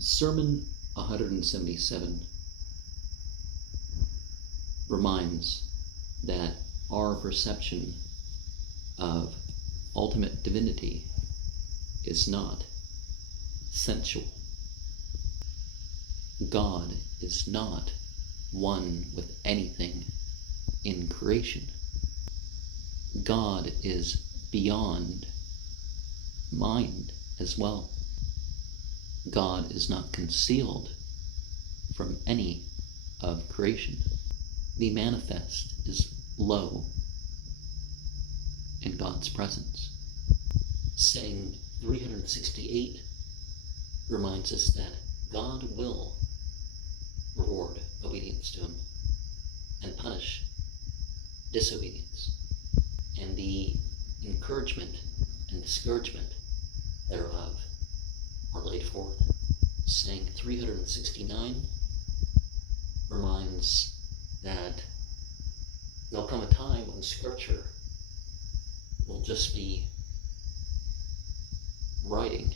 Sermon 177 reminds that our perception of ultimate divinity is not sensual. God is not one with anything in creation. God is beyond mind as well. God is not concealed from any of creation. The manifest is low in God's presence. Saying 368 reminds us that God will reward obedience to Him and punish disobedience, and the encouragement and discouragement thereof are laid forth. Saying 369 reminds that there'll come a time when Scripture will just be writing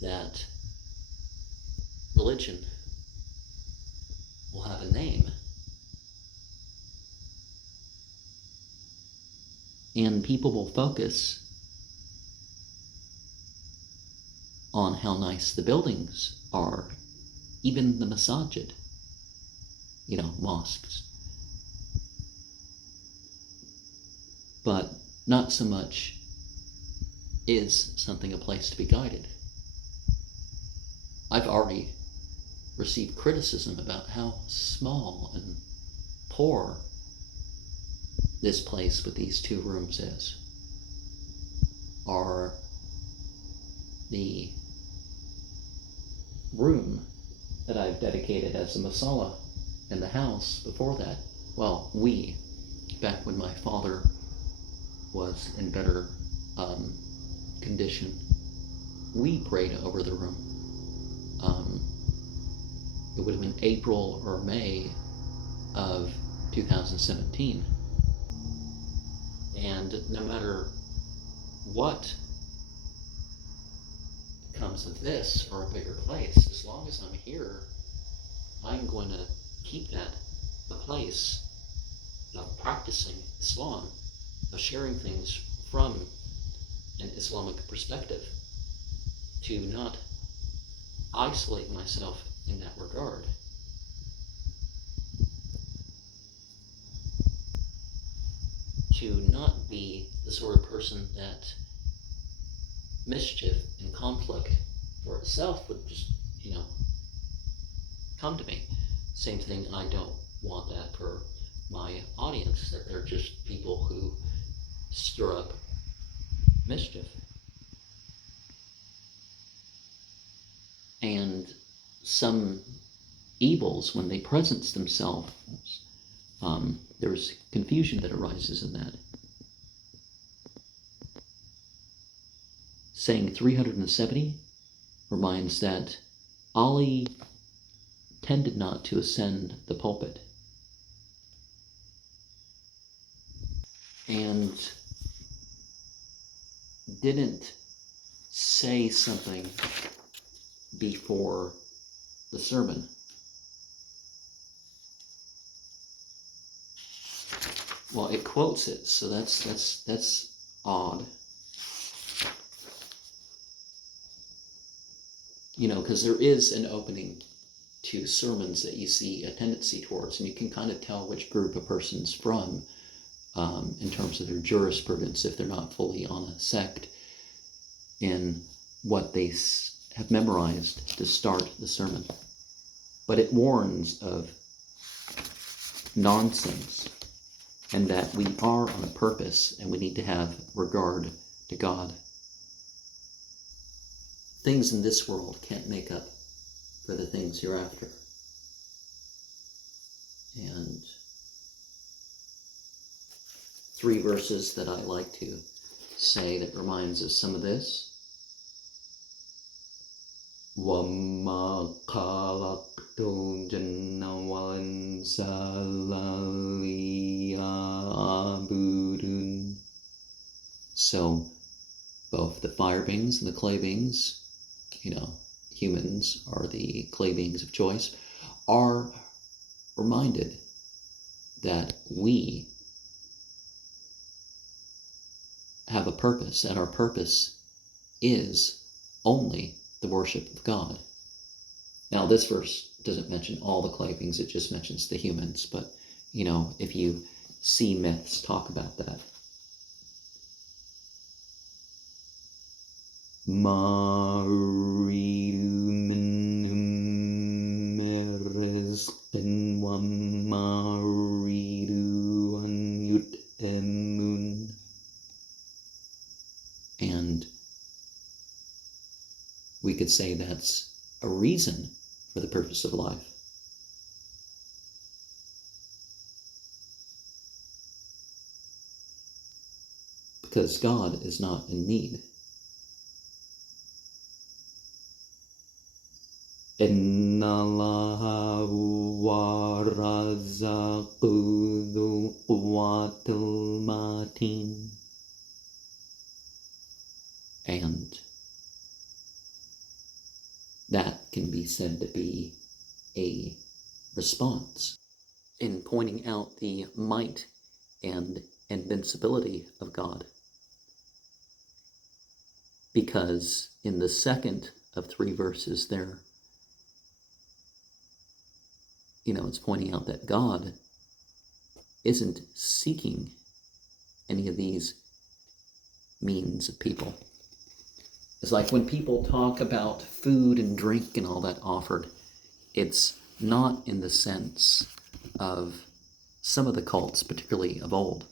that religion will have a name, and people will focus on how nice the buildings are, even the masajid, mosques. But not so much is something a place to be guided. I've already received criticism about how small and poor this place with these 2 rooms is, or the room that I've dedicated as a masala in the house before that. Well, back when my father was in better condition, we prayed over the room. It would have been April or May of 2017. And no matter what comes of this or a bigger place, as long as I'm here, I'm going to keep that a place of practicing Islam, of sharing things from an Islamic perspective, to not isolate myself in that regard. To not be the sort of person that mischief and conflict for itself would just, come to me. Same thing, I don't want that for my audience, that they're just people who stir up mischief. And some evils, when they presence themselves, there's confusion that arises in that. Saying 370 reminds that Ali tended not to ascend the pulpit, and didn't say something before the sermon. Well, it quotes it, so that's odd. Because there is an opening to sermons that you see a tendency towards, and you can kind of tell which group a person's from in terms of their jurisprudence, if they're not fully on a sect, in what they have memorized to start the sermon. But it warns of nonsense, and that we are on a purpose, and we need to have regard to God. Things in this world can't make up for the things hereafter. And 3 verses that I like to say that reminds us some of this. وَمَا خَلَقْتُ الْجِنَّ وَالْإِنسَ إِلَّا لِيَعْبُدُونِ. So both the fire beings and the clay beings, humans are the clay beings of choice, are reminded that we have a purpose, and our purpose is only the worship of God. Now, this verse doesn't mention all the clay beings, it just mentions the humans, but, if you see myths talk about that. And we could say that's a reason for the purpose of life. Because God is not in need. Inna Allaha huwa razzaqu dhu quwwatil matin. And that can be said to be a response in pointing out the might and invincibility of God. Because in the second of 3 verses there, it's pointing out that God isn't seeking any of these means of people. It's like when people talk about food and drink and all that offered, it's not in the sense of some of the cults, particularly of old,